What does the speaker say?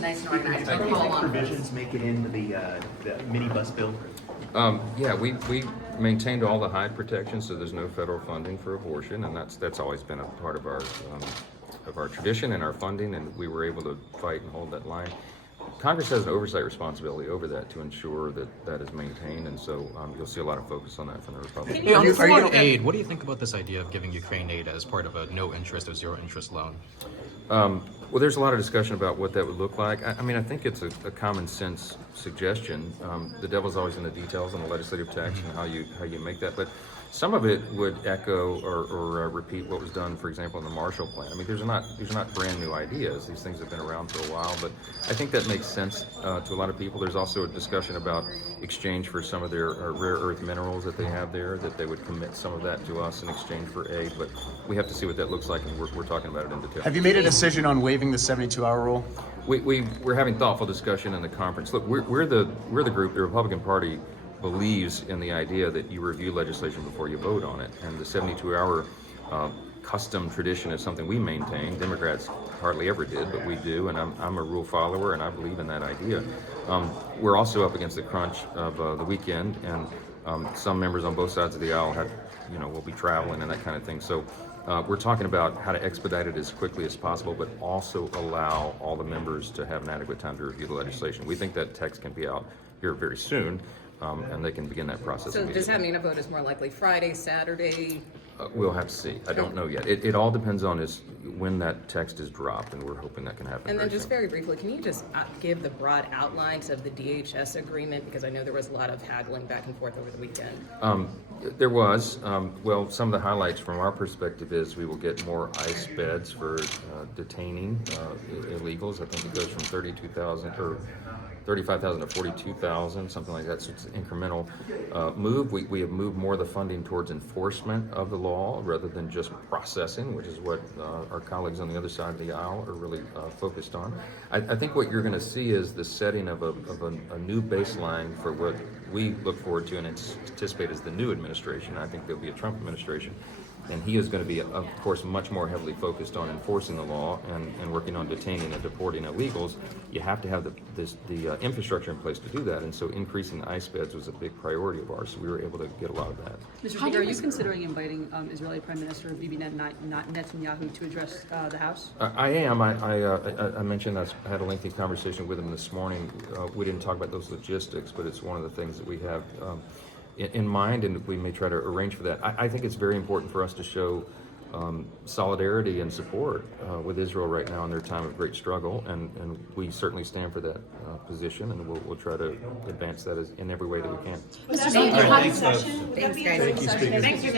nice and organized. Do you think provisions make it into the minibus bill? Yeah, we maintained all the Hyde protections, so there's no federal funding for abortion, and that's always been a part of our tradition and our funding, and we were able to fight and hold that line. Congress has an oversight responsibility over that to ensure that that is maintained, and so you'll see a lot of focus on that from the Republicans. Hey, on foreign aid, what do you think about this idea of giving Ukraine aid as part of a no-interest or zero-interest loan? Well, there's a lot of discussion about what that would look like. I mean, I think it's a common sense suggestion. The devil's always in the details on the legislative text and how you make that. But some of it would echo or repeat what was done, for example, in the Marshall Plan. I mean, these are not brand new ideas. These things have been around for a while, but I think that makes sense to a lot of people. There's also a discussion about exchange for some of their rare earth minerals that they have there, that they would commit some of that to us in exchange for aid. But we have to see what that looks like, and we're talking about it in detail. Have you made a decision on waiving the 72-hour rule? We're having thoughtful discussion in the conference. Look, we're the group, the Republican Party believes in the idea that you review legislation before you vote on it, and the 72-hour custom tradition is something we maintain. Democrats hardly ever did, but we do, and I'm a rule follower, and I believe in that idea. We're also up against the crunch of the weekend, and some members on both sides of the aisle will be traveling and that kind of thing. So we're talking about how to expedite it as quickly as possible, but also allow all the members to have an adequate time to review the legislation. We think that text can be out here very soon, and they can begin that process. So does that mean a vote is more likely Friday, Saturday? We'll have to see. I don't know yet. It all depends on when that text is dropped, and we're hoping that can happen. And then just soon. very briefly, can you just give the broad outlines of the DHS agreement? Because I know there was a lot of haggling back and forth over the weekend. There was. Well, some of the highlights from our perspective is we will get more ICE beds for detaining illegals. I think it goes from 35,000 to 42,000, something like that. So it's an incremental move. We have moved more of the funding towards enforcement of the law rather than just processing, which is what our colleagues on the other side of the aisle are really focused on. I think what you're going to see is the setting of a new baseline for what we look forward to and anticipate as the new administration. I think there'll be a Trump administration. And he is going to be, of course, much more heavily focused on enforcing the law and working on detaining and deporting illegals. You have to have the infrastructure in place to do that, and so increasing the ICE beds was a big priority of ours, so we were able to get a lot of that. Mr. Speaker, are you considering inviting Israeli Prime Minister Bibi Netanyahu to address the House? I am. I mentioned I had a lengthy conversation with him this morning. We didn't talk about those logistics, but it's one of the things that we have in mind, and we may try to arrange for that. I think it's very important for us to show solidarity and support with Israel right now in their time of great struggle, and we certainly stand for that position, and we'll try to advance that in every way that we can. Mr. Speaker, Thanks, guys. Thank you, Speaker. Thanks for